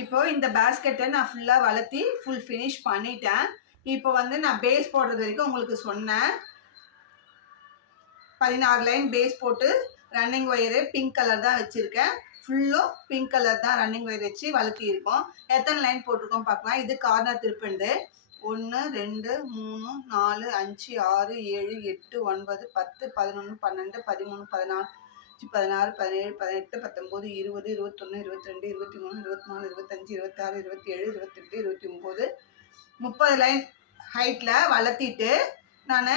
இப்போ இந்த பேஸ்கெட்டை நான் ஃபுல்லாக வளர்த்தி ஃபுல் ஃபினிஷ் பண்ணிட்டேன். இப்போ வந்து நான் பேஸ் போடுறது வரைக்கும் உங்களுக்கு சொன்னேன். 16 லைன் பேஸ் போட்டு ரன்னிங் ஒயரு பிங்க் கலர் தான் வச்சுருக்கேன். ஃபுல்லும் பிங்க் கலர் தான் ரன்னிங் ஒயர் வச்சு வளர்த்தி இருக்கோம். எத்தனை லைன் போட்டிருக்கோம் பார்க்கலாம். இது கார்னர் திருப்பண்டு 1 2 3 4 5 6 7 8 9 10 11 12 13 14 16 17 18 19 20 21 22 23 24 25 26 27 28 29 30 லைன் ஹைட்டில் வளர்த்திட்டு நான்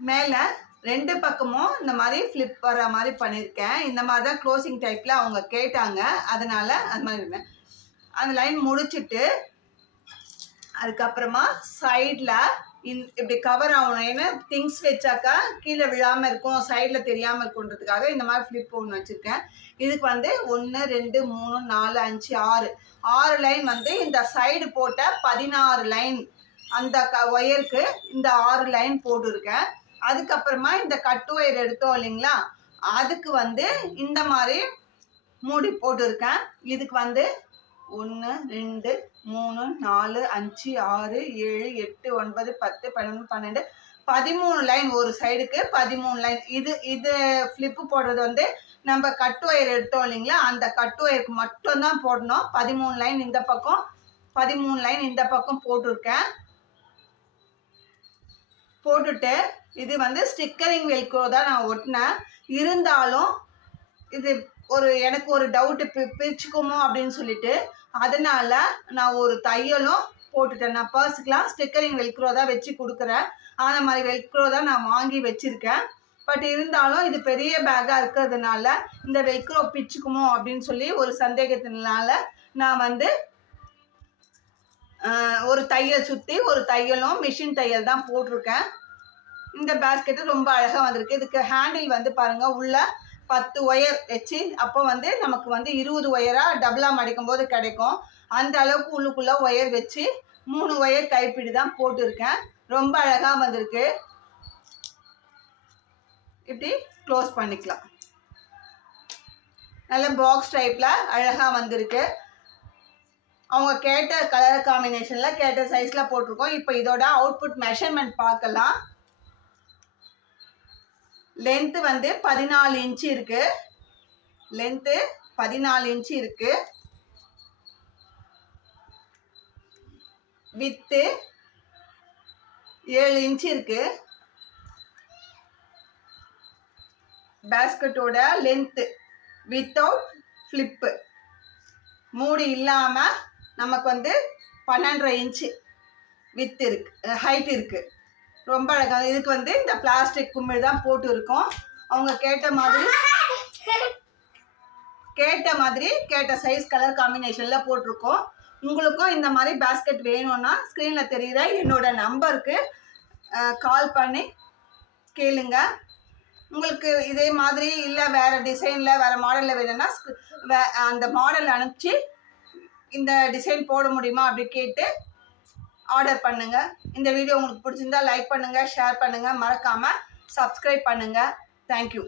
மேலே 2 பக்கமும் இந்த மாதிரி ஃப்ளிப் வர மாதிரி பண்ணியிருக்கேன். இந்த மாதிரி தான் க்ளோசிங் டைப்பில் அவங்க கேட்டாங்க, அதனால் அது மாதிரி இருந்தேன். அந்த லைன் முடிச்சுட்டு அதுக்கப்புறமா சைடில் இப்படி கவர் ஆகணும். ஏன்னா திங்ஸ் வச்சாக்கா கீழே விழாமல் இருக்கும், சைடில் தெரியாமல் இருக்குன்றதுக்காக இந்த மாதிரி ஃப்ளிப் ஒன்று வச்சுருக்கேன். இதுக்கு வந்து 1 2 3 4 5 6 லைன் வந்து இந்த சைடு போட்ட 16 லைன் அந்த ஒயருக்கு இந்த 6 லைன் போட்டுருக்கேன். அதுக்கப்புறமா இந்த கட்டு ஒயர் எடுத்தோம் இல்லைங்களா, அதுக்கு வந்து இந்த மாதிரி மூடி போட்டுருக்கேன். இதுக்கு வந்து 1 2 3 4 5 6 7 8 9 10 11 12 13 லைன் ஒரு சைடுக்கு 13 லைன். இது ஃப்ளிப்பு போடுறது வந்து நம்ம கட்டு ஒயர் எடுத்தோம் இல்லைங்களா, அந்த கட்டு ஒயருக்கு மட்டும்தான் போடணும். 13 லைன் இந்த பக்கம் 13 லைன் இந்த பக்கம் போட்டிருக்கேன். போட்டுட்டு இது வந்து ஸ்டிக்கரிங் வெல்க்ரோ தான் நான் ஒட்டினேன். இருந்தாலும் இது எனக்கு ஒரு டவுட்டு பிரிச்சுக்குமோ அப்படின்னு சொல்லிட்டு அதனால நான் ஒரு தையலும் போட்டுட்டேன். நான் பர்ஸுக்கெலாம் ஸ்டிக்கரிங் வெல்க்ரோ தான் வச்சு கொடுக்குறேன். அந்த மாதிரி வெல்க்ரோ தான் நான் வாங்கி வச்சுருக்கேன். பட் இருந்தாலும் இது பெரிய பேக்காக இருக்கிறதுனால இந்த வெல்க்ரோ பிச்சுக்குமோ அப்படின்னு சொல்லி ஒரு சந்தேகத்தினால நான் வந்து ஒரு தையல் சுற்றி ஒரு தையலும் மிஷின் தையல் தான் போட்டிருக்கேன். இந்த பேஸ்கெட்டு ரொம்ப அழகாக வந்திருக்கு. இதுக்கு ஹேண்டில் வந்து பாருங்கள், உள்ள 10 ஒயர் வச்சு அப்போ வந்து நமக்கு வந்து 20 ஒயராக டபுளாக மடிக்கும் போது கிடைக்கும். அந்த அளவுக்கு உள்ளுக்குள்ளே ஒயர் வச்சு 3 ஒயர் கைப்பிடி தான் போட்டிருக்கேன். ரொம்ப அழகாக வந்திருக்கு. இப்படி க்ளோஸ் பண்ணிக்கலாம். நல்ல பாக்ஸ் டைப்பில் அழகாக வந்திருக்கு. அவங்க கேட்ட கலர் காம்பினேஷனில் கேட்ட சைஸில் போட்டிருக்கோம். இப்போ இதோட அவுட்புட் மெஷர்மெண்ட் பார்க்கலாம். லென்த்து வந்து 14 இன்ச்சு இருக்குது. லென்த்து 14 இன்ச்சு இருக்குது. வித்து 7 இன்ச்சு இருக்குது. பேஸ்கெட்டோட லென்த்து வித்தவுட் ஃப்ளிப்பு மூடி இல்லாமல் நமக்கு வந்து 12.5 இன்ச்சு வித்து இருக்குது, ஹைட் இருக்குது. ரொம்ப அழகாக. இதுக்கு வந்து இந்த பிளாஸ்டிக் குமிழ் தான் போட்டு இருக்கோம். அவங்க கேட்ட சைஸ் கலர் காம்பினேஷனில் போட்டிருக்கோம். உங்களுக்கும் இந்த மாதிரி பேஸ்கெட் வேணும்னா ஸ்க்ரீனில் தெரிகிற என்னோட நம்பருக்கு கால் பண்ணி கேளுங்க. உங்களுக்கு இதே மாதிரி இல்லை வேறு டிசைனில் வேறு மாடலில் வேணும்னா அந்த மாடல் அனுப்பிச்சு இந்த டிசைன் போட முடியுமா அப்படி கேட்டு ஆர்டர் பண்ணுங்கள். இந்த வீடியோ உங்களுக்கு பிடிச்சிருந்தா லைக் பண்ணுங்கள், ஷேர் பண்ணுங்கள், மறக்காமல் சப்ஸ்கிரைப் பண்ணுங்கள். தேங்க்யூ.